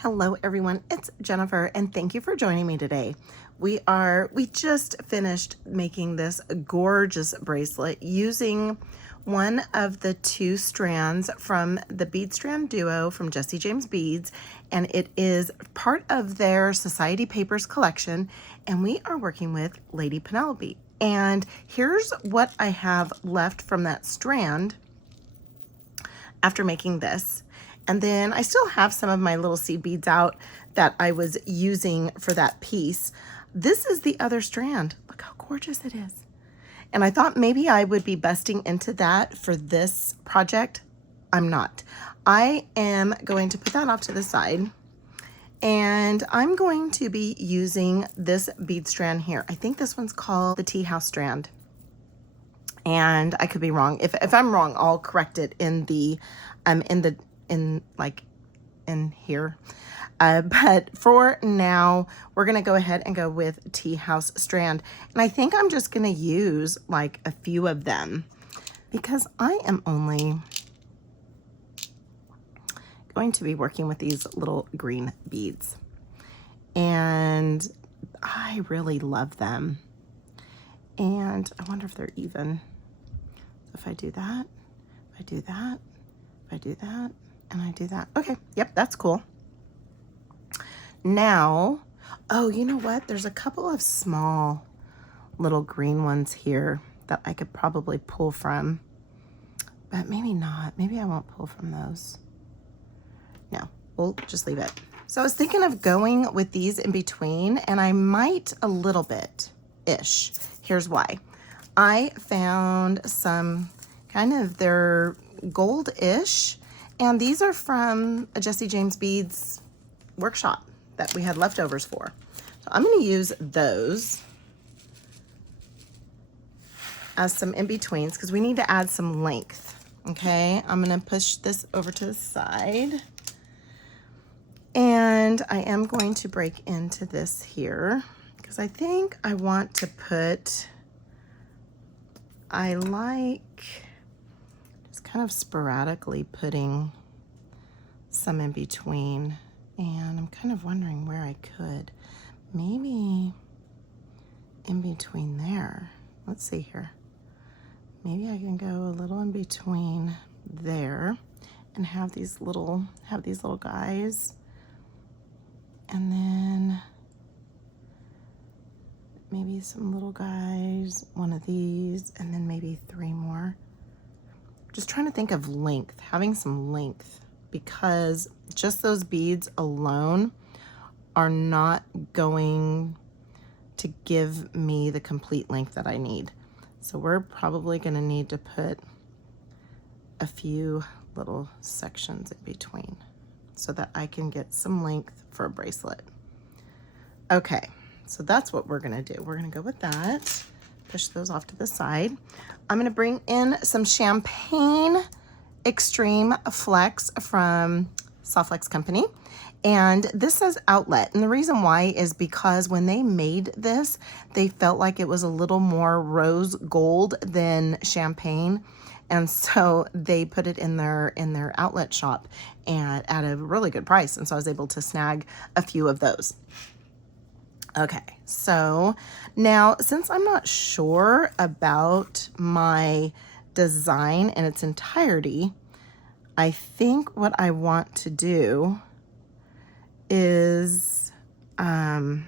Hello everyone, it's Jennifer and thank you for joining me today. We just finished making this gorgeous bracelet using one of the two strands from the Bead Strand Duo from Jesse James Beads, and it is part of their Society Papers collection, and we are working with Lady Penelope. And here's what I have left from that strand after making this. And then I still have some of my little seed beads out that I was using for that piece. This is the other strand. Look how gorgeous it is. And I thought maybe I would be busting into that for this project. I'm not. I am going to put that off to the side. And I'm going to be using this bead strand here. I think this one's called the Tea House strand. And I could be wrong. If I'm wrong, I'll correct it in here. But for now, we're gonna go ahead and go with Tea House strand. And I think I'm just gonna use like a few of them because I am only going to be working with these little green beads. And I really love them. And I wonder if they're even. If I do that, if I do that, if I do that, and I do that. Okay, yep, that's cool. Now, oh, you know what? There's a couple of small little green ones here that I could probably pull from, but maybe not. Maybe I won't pull from those. No, we'll just leave it. So I was thinking of going with these in between, and I might a little bit-ish. Here's why. I found some kind of their gold-ish, and these are from a Jesse James Beads workshop that we had leftovers for. So I'm going to use those as some in-betweens because we need to add some length. Okay, I'm going to push this over to the side. And I am going to break into this here because I think I want to put, I like just kind of sporadically putting some in between. And I'm kind of wondering where I could. Maybe in between there. Let's see here. Maybe I can go a little in between there and have these little guys. And then maybe some little guys, one of these, and then maybe three more. Just trying to think of length, having some length, because just those beads alone are not going to give me the complete length that I need. So we're probably going to need to put a few little sections in between so that I can get some length for a bracelet. Okay, so that's what we're gonna do. We're gonna go with that, push those off to the side. I'm gonna bring in some Champagne Extreme Flex from Soft Flex Company. And this says outlet. And the reason why is because when they made this, they felt like it was a little more rose gold than champagne. And so they put it in their outlet shop and at a really good price. And so I was able to snag a few of those. Okay, so now since I'm not sure about my design in its entirety, I think what I want to do is, I'm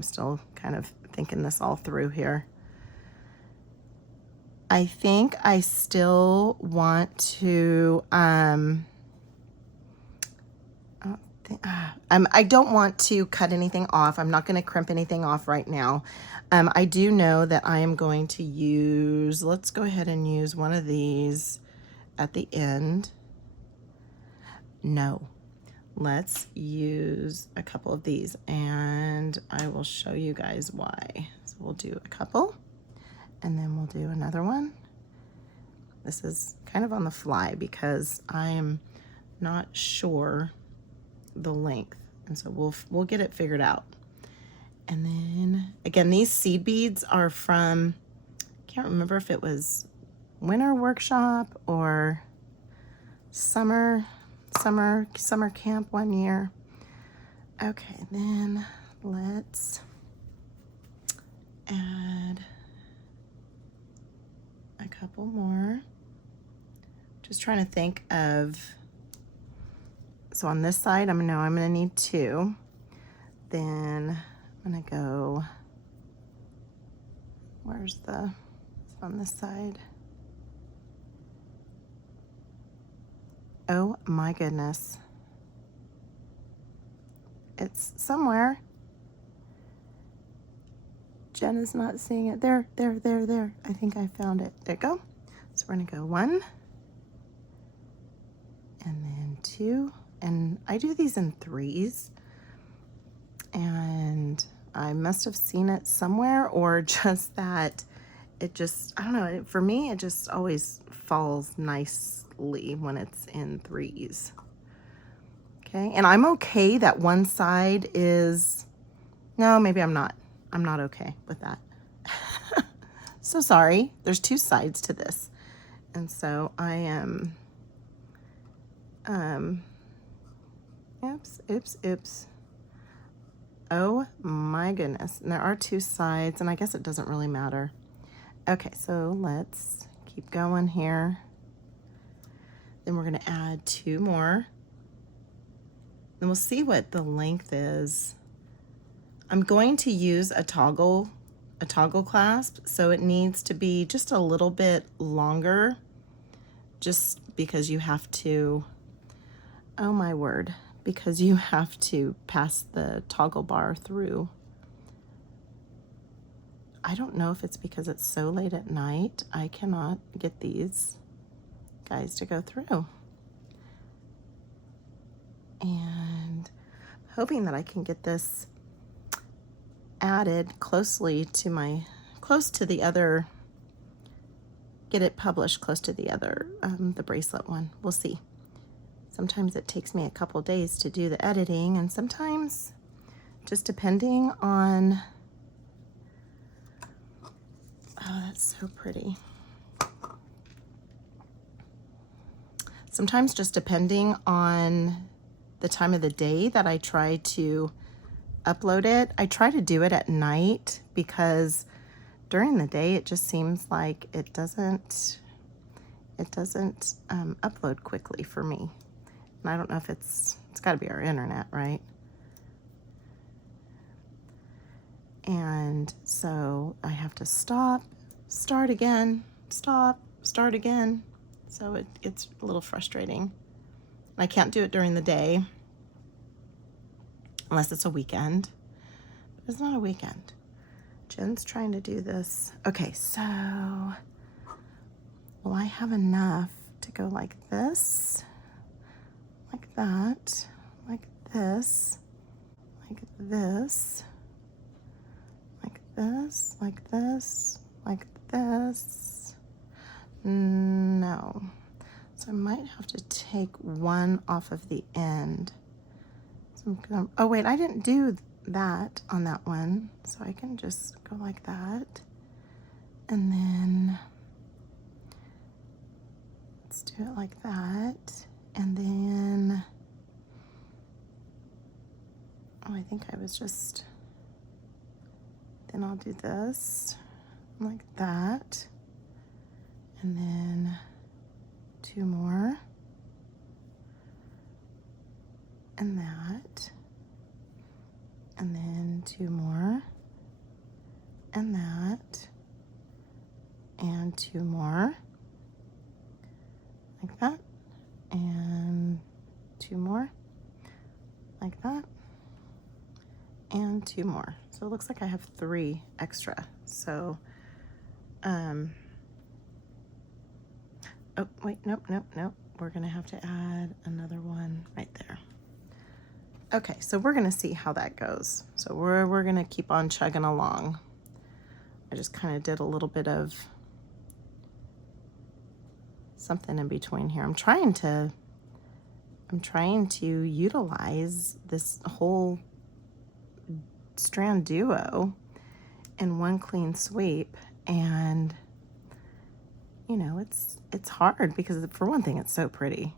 still kind of thinking this all through here. I think I still want to, I don't want to cut anything off. I'm not going to crimp anything off right now. I do know that I am going to use, let's go ahead and use one of these at the end. No, let's use a couple of these and I will show you guys why. So we'll do a couple. And then we'll do another one. This is kind of on the fly because I'm not sure the length. And so we'll get it figured out. And then again, these seed beads are from, I can't remember if it was Winter Workshop or Summer summer camp one year. Okay, then let's add a couple more. Just trying to think of, so on this side, I'm gonna need 2. Then I'm gonna go, where's the, on this side? Oh my goodness. It's somewhere. Jen is not seeing it. There. I think I found it. There you go. So we're gonna go 1, and then 2, and I do these in 3s, and I must have seen it somewhere, or just that it just, I don't know, for me it just always falls nicely when it's in 3s. Okay, and I'm okay that one side is, no, maybe I'm not okay with that. So sorry, there's 2 sides to this, and so I am oops. Oh my goodness, and there are 2 sides, and I guess it doesn't really matter. Okay, so let's keep going here. Then we're gonna add 2 more. Then we'll see what the length is. I'm going to use a toggle clasp, so it needs to be just a little bit longer, just because you have to, oh my word, because you have to pass the toggle bar through. I don't know if it's because it's so late at night, I cannot get these guys to go through. And hoping that I can get this added closely to close to the other, get it published close to the other, the bracelet one. We'll see. Sometimes it takes me a couple days to do the editing, and sometimes just depending on, oh, that's so pretty. Sometimes just depending on the time of the day that I try to upload it. I try to do it at night because during the day it just seems like it doesn't upload quickly for me. And I don't know if it's got to be our internet, right? And so I have to stop, start again, stop, start again. So it's a little frustrating. I can't do it during the day unless it's a weekend. But it's not a weekend. Jen's trying to do this. Okay, so will I have enough to go like this, like that, like this, like this, like this, like this, like this? No. So I might have to take one off of the end. So I'm gonna, oh wait, I didn't do that on that one. So I can just go like that. And then let's do it like that. And then, oh, I think I was just, then I'll do this like that. And then 2 more, and that, and then 2 more, and that, and 2 more, like that, and 2 more, like that, and 2 more. So it looks like I have 3 extra. So, oh, wait, nope. We're gonna have to add another one right there. Okay, so we're gonna see how that goes. So we're gonna keep on chugging along. I just kind of did a little bit of something in between here. I'm trying to utilize this whole strand duo in one clean sweep, and you know, it's hard because for one thing, it's so pretty.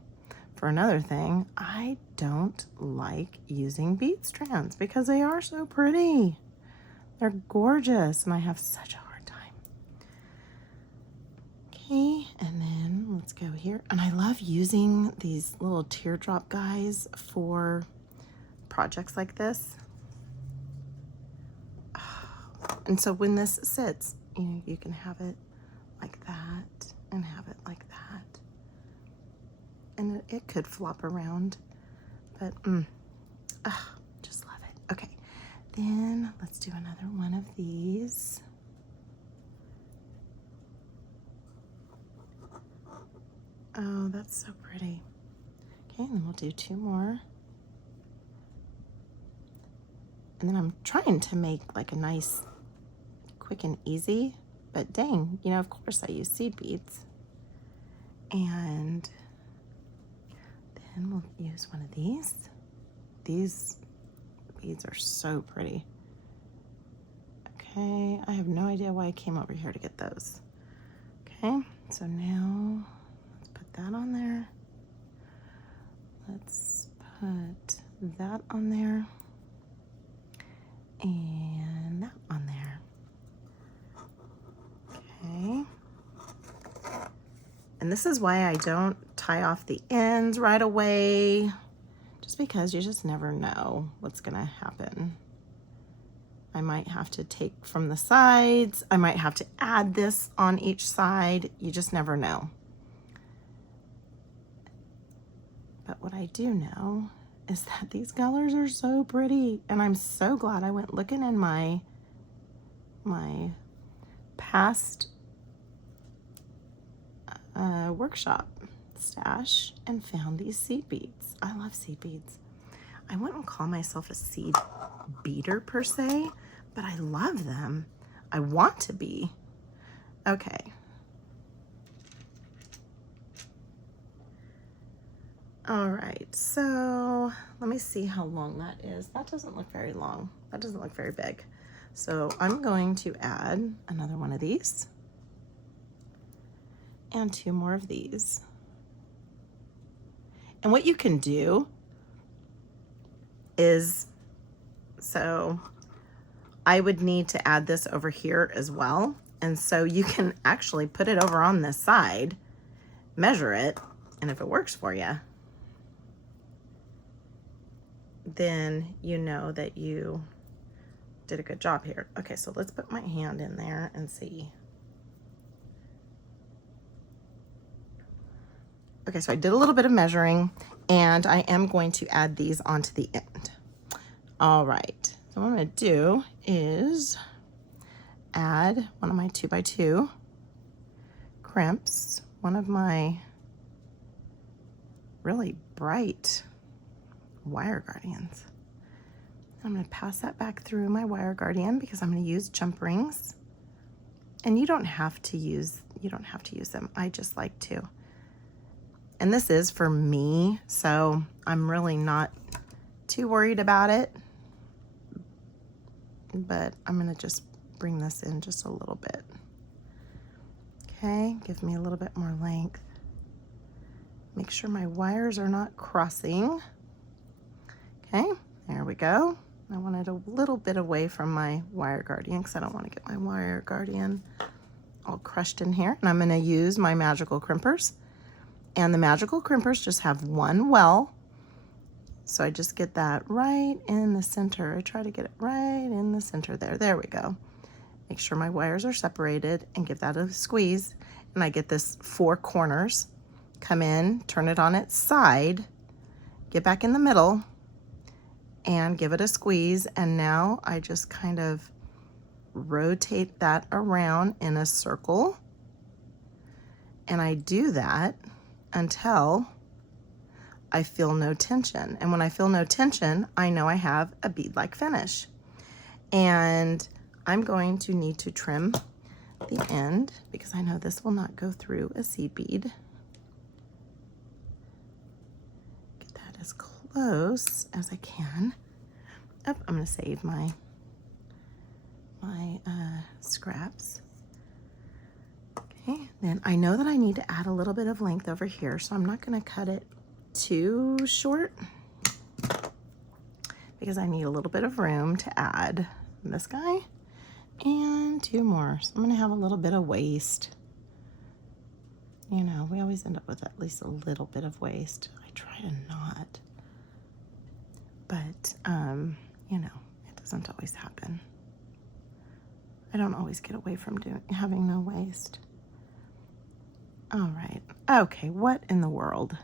for another thing, I don't like using bead strands because they are so pretty. They're gorgeous and I have such a hard time. Okay, and then let's go here. And I love using these little teardrop guys for projects like this. And so when this sits, you can have it like that and have it like that. And it could flop around, but just love it. Okay, then let's do another one of these. Oh, that's so pretty. Okay, and then we'll do 2 more. And then I'm trying to make like a nice, quick and easy, but dang, of course I use seed beads. And then we'll use one of these. These beads are so pretty. Okay, I have no idea why I came over here to get those. Okay, so now let's put that on there. Let's put that on there. And that on there. Okay. And this is why I don't tie off the ends right away, just because you just never know what's gonna happen. I might have to take from the sides. I might have to add this on each side. You just never know. But what I do know is that these colors are so pretty, and I'm so glad I went looking in my past workshop stash and found these seed beads. I love seed beads. I wouldn't call myself a seed beater per se, but I love them. I want to be. Okay. All right, so let me see how long that is. That doesn't look very long. That doesn't look very big. So I'm going to add another one of these and 2 more of these. And what you can do is, so I would need to add this over here as well. And so you can actually put it over on this side, measure it, and if it works for you, then you know that you did a good job here. Okay, so let's put my hand in there and see. Okay, so I did a little bit of measuring, and I am going to add these onto the end. All right, so what I'm gonna do is add one of my 2x2 crimps, one of my really bright wire guardians. I'm going to pass that back through my wire guardian because I'm going to use jump rings. And you don't have to use them. I just like to. And this is for me, so I'm really not too worried about it. But I'm going to just bring this in just a little bit. Okay, give me a little bit more length. Make sure my wires are not crossing. Okay, there we go. I want it a little bit away from my wire guardian because I don't want to get my wire guardian all crushed in here. And I'm going to use my magical crimpers. And the magical crimpers just have one well. So I just get that right in the center. I try to get it right in the center there. There we go. Make sure my wires are separated and give that a squeeze. And I get this 4 corners. Come in, turn it on its side, get back in the middle, and give it a squeeze. And now I just kind of rotate that around in a circle. And I do that until I feel no tension. And when I feel no tension, I know I have a bead-like finish. And I'm going to need to trim the end because I know this will not go through a seed bead. Get that as close as I can. Oh, I'm going to save my scraps. Okay, then I know that I need to add a little bit of length over here, so I'm not going to cut it too short because I need a little bit of room to add this guy and 2 more. So I'm gonna have a little bit of waste. You know, we always end up with at least a little bit of waste. I try to not, but you know, it doesn't always happen. I don't always get away from having no waste. All right, okay, what in the world?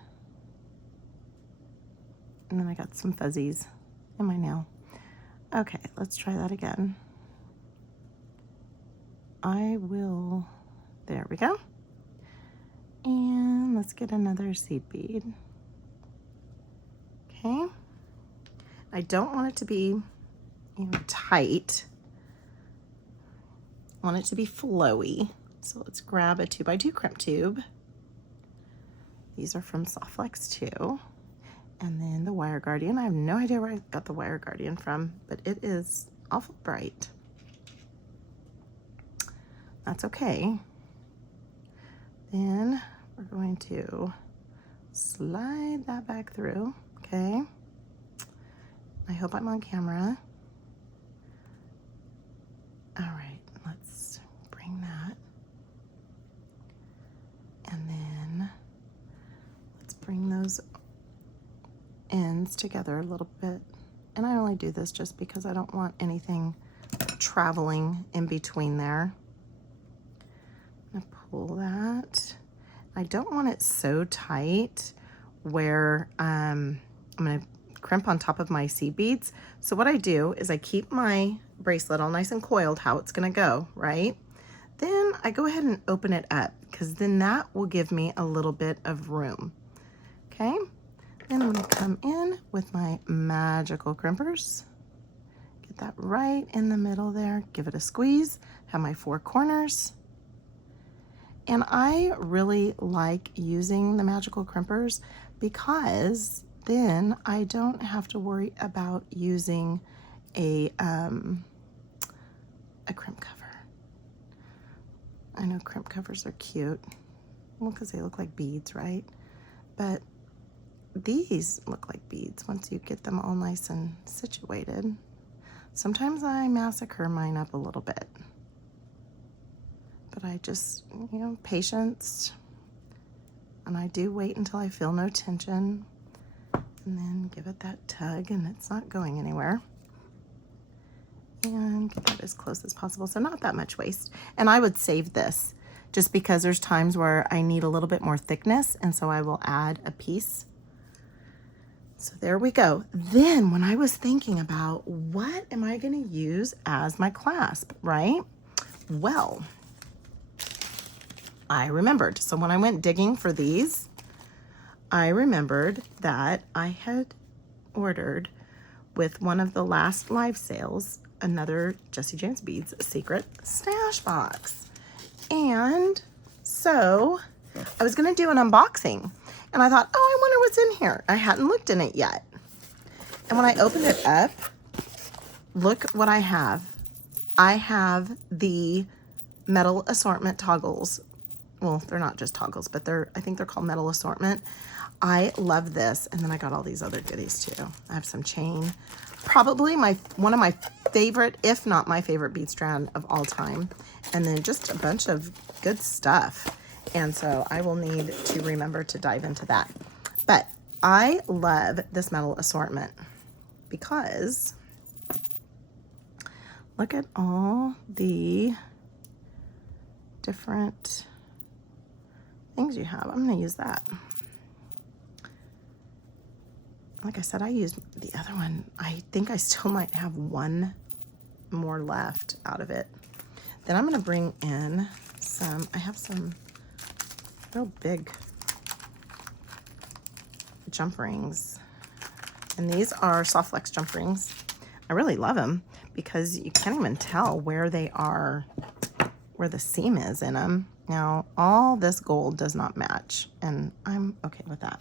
And then I got some fuzzies in my nail. Okay, let's try that again. There we go. And let's get another seed bead. Okay. I don't want it to be, you know, tight. I want it to be flowy. So let's grab a 2x2 crimp tube. These are from Softflex too. And then the Wire Guardian. I have no idea where I got the Wire Guardian from, but it is awful bright. That's okay. Then we're going to slide that back through, okay? I hope I'm on camera. All right, let's bring that. And then let's bring those ends together a little bit. And I only do this just because I don't want anything traveling in between there. I'm gonna pull that. I don't want it so tight where I'm gonna crimp on top of my seed beads. So what I do is I keep my bracelet all nice and coiled, how it's gonna go, right? Then I go ahead and open it up because then that will give me a little bit of room, okay? Then I'm gonna come in with my magical crimpers. Get that right in the middle there, give it a squeeze, have my 4 corners. And I really like using the magical crimpers because then I don't have to worry about using a crimp cover. I know crimp covers are cute, well, because they look like beads, right? But these look like beads once you get them all nice and situated. Sometimes I massacre mine up a little bit. But I just, you know, patience, and I do wait until I feel no tension, and then give it that tug, and it's not going anywhere. And get that as close as possible, so not that much waste. And I would save this, just because there's times where I need a little bit more thickness, and so I will add a piece. So there we go. Then when I was thinking about what am I gonna use as my clasp, right? Well, I remembered. So when I went digging for these, I remembered that I had ordered with one of the last live sales, another Jessie James Beads secret stash box. And so I was gonna do an unboxing and I thought, oh, I wonder what's in here. I hadn't looked in it yet. And when I opened it up, look what I have. I have the metal assortment toggles. Well, they're not just toggles, but I think they're called metal assortment. I love this. And then I got all these other goodies too. I have some chain, probably one of my favorite, if not my favorite bead strand of all time. And then just a bunch of good stuff. And so I will need to remember to dive into that. But I love this metal assortment because look at all the different things you have. I'm going to use that. Like I said, I used the other one. I think I still might have one more left out of it. Then I'm going to bring in I have some real big jump rings. And these are Softflex jump rings. I really love them because you can't even tell where they are, where the seam is in them. Now, all this gold does not match, and I'm okay with that.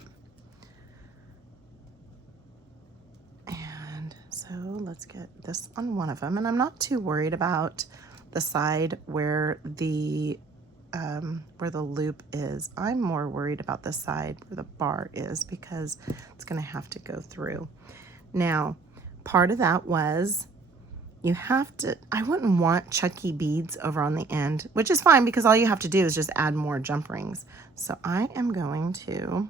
And so let's get this on one of them. And I'm not too worried about the side where the where the loop is. I'm more worried about the side where the bar is because it's gonna have to go through. Now, part of that was you have to, I wouldn't want chunky beads over on the end, which is fine because all you have to do is just add more jump rings. So I am going to,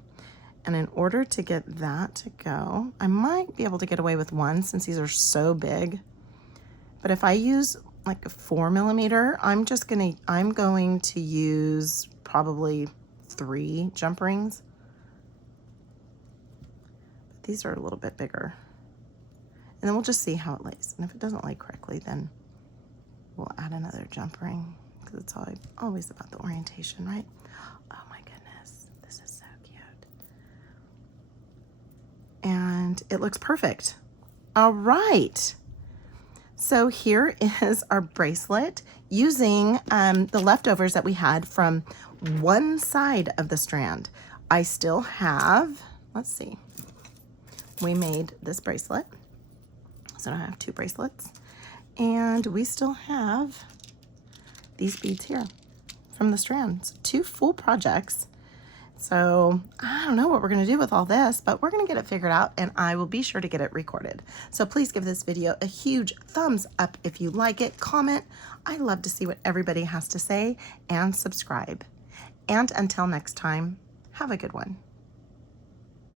and in order to get that to go, I might be able to get away with one since these are so big. But if I use like a 4mm, I'm going to use probably 3 jump rings. But these are a little bit bigger. And then we'll just see how it lays. And if it doesn't lay correctly, then we'll add another jump ring because it's always about the orientation, right? Oh my goodness, this is so cute. And it looks perfect. All right. So here is our bracelet using the leftovers that we had from one side of the strand. I still have, let's see, we made this bracelet. So now I have 2 bracelets. And we still have these beads here from the strands. 2 full projects. So I don't know what we're gonna do with all this, but we're gonna get it figured out and I will be sure to get it recorded. So please give this video a huge thumbs up if you like it, comment. I love to see what everybody has to say, and subscribe. And until next time, have a good one.